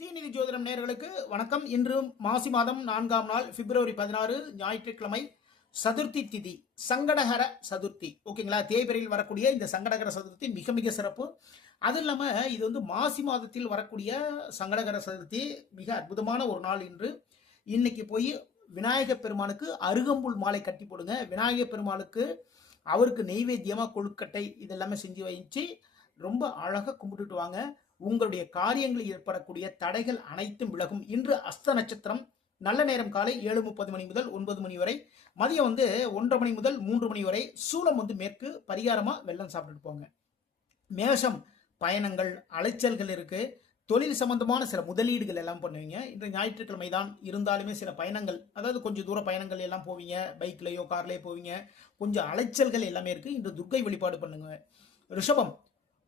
ஸ்ரீநிதி ஜோதிடம் நேயர்களுக்கு வணக்கம். இன்று மாசி மாதம் 4ஆம் நாள் பிப்ரவரி 16 ஞாயிற்றுக்கிழமை, சதுர்த்தி திதி, சங்கடகர சதுர்த்தி. ஓகேங்களா? தேய்பிரையில் வரக்கூடிய இந்த சங்கடகர சதுர்த்தி மிக மிக சிறப்பு. அது இல்லாம இது வந்து மாசி மாதத்தில் வரக்கூடிய சங்கடகர சதுர்த்தி மிக அற்புதமான ஒரு நாள். இன்னைக்கு போய் விநாயக பெருமானுக்கு அருகம்புல் மாலை கட்டி போடுங்க. விநாயக பெருமானுக்கு அவருக்கு நெய்வேத்தியமா கொழுக்கட்டை இதெல்லாமே செஞ்சு வச்சு ரொம்ப அழகா கும்பிட்டுட்டு வாங்க. உங்களுடைய காரியங்களில் ஏற்படக்கூடிய தடைகள் அனைத்தும் விலகும். இன்று அஸ்த நட்சத்திரம். நல்ல நேரம் காலை 7:30 மணி முதல் 9 மணி வரை, மதியம் 1:30 மணி முதல் 3 மணி வரை. சூலம் மேற்கு, பரிகாரமா வெள்ளம் சாப்பிட்டுட்டு போங்க. மேஷம், பயணங்கள் அலைச்சல்கள் இருக்கு. தொழில் சம்பந்தமான சில முதலீடுகள் எல்லாம் பண்ணுவீங்க. இன்று ஞாயிற்றுக்கிழமை தான் இருந்தாலுமே சில பயணங்கள், அதாவது கொஞ்சம் தூர பயணங்கள் எல்லாம் போவீங்க. பைக்லயோ கார்லயோ போவீங்க. கொஞ்சம் அலைச்சல்கள் எல்லாமே இருக்கு. இன்று துர்க்கை வழிபாடு பண்ணுங்க. ரிஷபம்,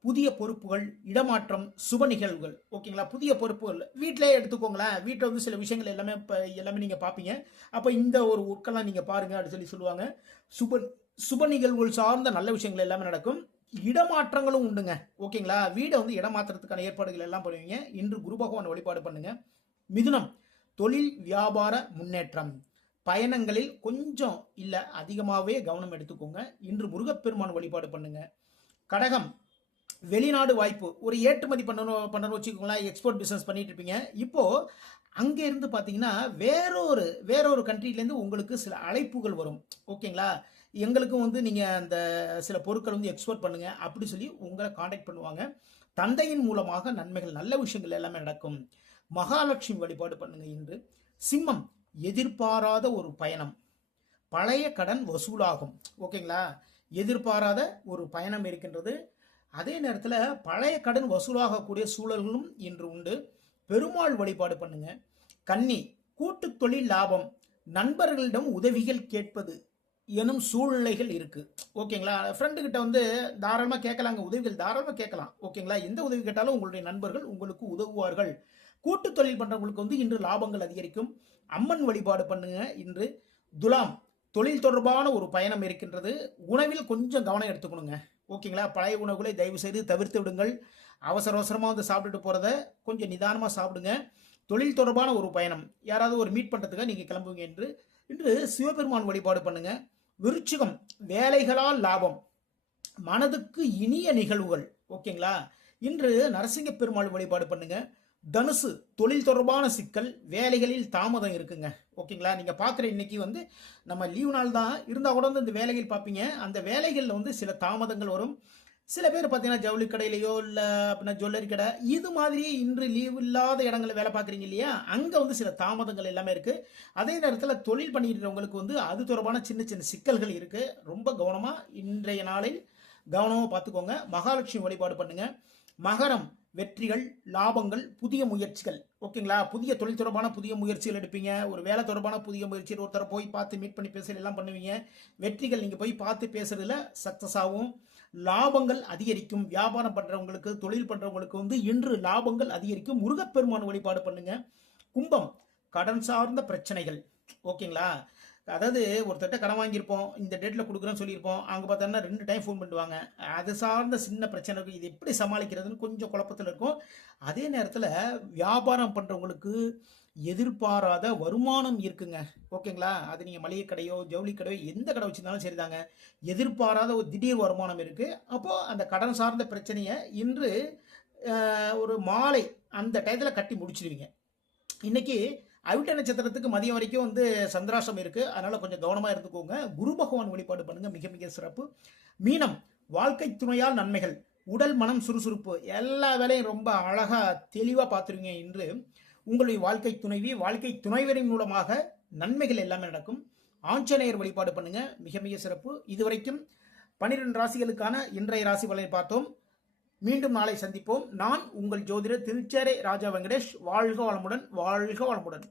புதிய பொறுப்புகள், இடமாற்றம், சுப நிகழ்வுகள். ஓகேங்களா? புதிய பொறுப்புகள் வீட்டிலே எடுத்துக்கோங்களேன். வீட்டில் சில விஷயங்கள் எல்லாமே நீங்கள் பார்ப்பீங்க. அப்போ இந்த ஒரு ஒர்க்கெல்லாம் நீங்கள் பாருங்க அப்படின்னு சொல்லுவாங்க. சுப நிகழ்வுகள் சார்ந்த நல்ல விஷயங்கள் எல்லாமே நடக்கும். இடமாற்றங்களும் உண்டுங்க. ஓகேங்களா? வீடை இடமாற்றத்துக்கான ஏற்பாடுகள் எல்லாம் பண்ணுவீங்க. இன்று குரு பகவான் வழிபாடு பண்ணுங்க. மிதுனம், தொழில் வியாபார முன்னேற்றம். பயணங்களில் கொஞ்சம் இல்லை அதிகமாகவே கவனம் எடுத்துக்கோங்க. இன்று முருகப்பெருமான் வழிபாடு பண்ணுங்க. கடகம், வெளிநாடு வாய்ப்பு, ஒரு ஏற்றுமதி பண்ணணும் வச்சுக்கோங்களேன். எக்ஸ்போர்ட் பிஸ்னஸ் பண்ணிட்டு இருப்பீங்க. இப்போ அங்கே இருந்து பார்த்தீங்கன்னா வேறொரு கண்ட்ரிலேருந்து உங்களுக்கு சில அழைப்புகள் வரும். ஓகேங்களா? எங்களுக்கும் நீங்கள் அந்த சில பொருட்கள் எக்ஸ்போர்ட் பண்ணுங்க அப்படி சொல்லி உங்களை காண்டாக்ட் பண்ணுவாங்க. தந்தையின் மூலமாக நன்மைகள், நல்ல விஷயங்கள் எல்லாமே நடக்கும். மகாலட்சுமி வழிபாடு பண்ணுங்க. இன்று சிம்மம், எதிர்பாராத ஒரு பயணம், பழைய கடன் வசூலாகும். ஓகேங்களா? எதிர்பாராத ஒரு பயணம் இருக்கின்றது. அதே நேரத்தில் பழைய கடன் வசூலாகக்கூடிய சூழல்களும் இன்று உண்டு. பெருமாள் வழிபாடு பண்ணுங்க. கன்னி, கூட்டு தொழில் லாபம், நண்பர்களிடம் உதவிகள் கேட்பது எனும் சூழ்நிலைகள் இருக்கு. ஓகேங்களா? ஃப்ரெண்டு கிட்ட தாராளமாக கேட்கலாங்க. உதவிகள் தாராளமாக கேட்கலாம். ஓகேங்களா? எந்த உதவி கேட்டாலும் உங்களுடைய நண்பர்கள் உங்களுக்கு உதவுவார்கள். கூட்டு தொழில் பண்றவங்களுக்கு இன்று லாபங்கள் அதிகரிக்கும். அம்மன் வழிபாடு பண்ணுங்க. இன்று துலாம், தொழில் தொடர்பான ஒரு பயணம் இருக்கின்றது. உணவில் கொஞ்சம் கவனம் எடுத்துக்கணுங்க. ஓகேங்களா? பழைய உணவுகளை தயவு செய்து தவிர்த்து விடுங்கள். அவசரமாக சாப்பிட்டுட்டு போகிறத கொஞ்சம் நிதானமாக சாப்பிடுங்க. தொழில் தொடர்பான ஒரு பயணம், யாராவது ஒரு மீட் பண்ணுறதுக்காக நீங்கள் கிளம்புவீங்க. இன்று சிவபெருமான் வழிபாடு பண்ணுங்க. விருச்சிகம், வேலைகளால் லாபம், மனதுக்கு இனிய நிகழ்வுகள். ஓகேங்களா? இன்று நரசிங்க பெருமாள் வழிபாடு பண்ணுங்க. தனுசு, தொழில் தொடர்பான சிக்கல், வேலைகளில் தாமதம் இருக்குங்க. ஓகேங்களா? நீங்கள் பார்க்குற இன்னைக்கு நம்ம லீவ் நாள் தான் இருந்தால் கூட இந்த வேலைகள் பார்ப்பீங்க. அந்த வேலைகளில் சில தாமதங்கள் வரும். சில பேர் பார்த்தீங்கன்னா ஜவுளி கடையிலையோ இல்லை அப்படின்னா ஜுவல்லரி கடை இது மாதிரி இன்று லீவ் இல்லாத இடங்களில் வேலை பார்க்குறீங்க இல்லையா? அங்கே சில தாமதங்கள் எல்லாமே இருக்குது. அதே நேரத்தில் தொழில் பண்ணிக்கிறவங்களுக்கு அது தொடர்பான சின்ன சின்ன சிக்கல்கள் இருக்குது. ரொம்ப கவனமாக இன்றைய நாளில் கவனமாக பார்த்துக்கோங்க. மகாலட்சுமி வழிபாடு பண்ணுங்க. மகரம், வெற்றிகள், லாபங்கள், புதிய முயற்சிகள். ஓகேங்களா? புதிய தொழில் தொடர்பான புதிய முயற்சிகள் எடுப்பீங்க. ஒரு வேலை தொடர்பான புதிய முயற்சிகள், ஒருத்தரை போய் பார்த்து மீட் பண்ணி பேசுறது எல்லாம் பண்ணுவீங்க. வெற்றிகள், நீங்கள் போய் பார்த்து பேசுறதுல சக்சஸ் ஆகும். லாபங்கள் அதிகரிக்கும். வியாபாரம் பண்றவங்களுக்கு, தொழில் பண்றவங்களுக்கு இன்று லாபங்கள் அதிகரிக்கும். முருகப்பெருமான் வழிபாடு பண்ணுங்க. கும்பம், கடன் சார்ந்த பிரச்சனைகள். ஓகேங்களா? அதாவது ஒருத்தட்ட கடன் வாங்கியிருப்போம், இந்த டேட்டில் கொடுக்குறேன்னு சொல்லியிருப்போம். அங்கே பார்த்தோன்னா 2 டைம் ஃபோன் பண்ணுவாங்க. அது சார்ந்த சின்ன பிரச்சனை இருக்கும். இது எப்படி சமாளிக்கிறதுன்னு கொஞ்சம் குழப்பத்தில் இருக்கும். அதே நேரத்தில் வியாபாரம் பண்ணுறவங்களுக்கு எதிர்பாராத வருமானம் இருக்குங்க. ஓகேங்களா? அது நீங்கள் மளிகை கடையோ ஜவுளி கடையோ எந்த கடை வச்சுருந்தாலும் சரிதாங்க. எதிர்பாராத ஒரு திடீர் வருமானம் இருக்குது. அப்போது அந்த கடன் சார்ந்த பிரச்சனையை இன்று ஒரு மாலை அந்த டயத்தில் கட்டி முடிச்சிடுவீங்க. இன்னைக்கு அவிட்ட நட்சத்திரத்துக்கு மதியம் வரைக்கும் சந்திராசம் இருக்கு. அதனால கொஞ்சம் கவனமா இருந்துக்கோங்க. குரு பகவான் வழிபாடு பண்ணுங்க. மிக மிக சிறப்பு. மீனம், வாழ்க்கை துணையால் நன்மைகள், உடல் மனம் சுறுசுறுப்பு, எல்லா வேலையும் ரொம்ப அழகா தெளிவா பார்த்துருவீங்க. இன்று உங்களுடைய வாழ்க்கை துணைவி, வாழ்க்கை துணைவரின் மூலமாக நன்மைகள் எல்லாமே நடக்கும். ஆஞ்சநேயர் வழிபாடு பண்ணுங்க. மிக மிக சிறப்பு. இதுவரைக்கும் 12 ராசிகளுக்கான இன்றைய ராசி பலனை பார்த்தோம். மீண்டும் நாளை சந்திப்போம். நான் உங்கள் ஜோதிடர் திருச்சேரை ராஜா வெங்கடேஷ். வாழ்க வளமுடன், வாழ்க வளமுடன்.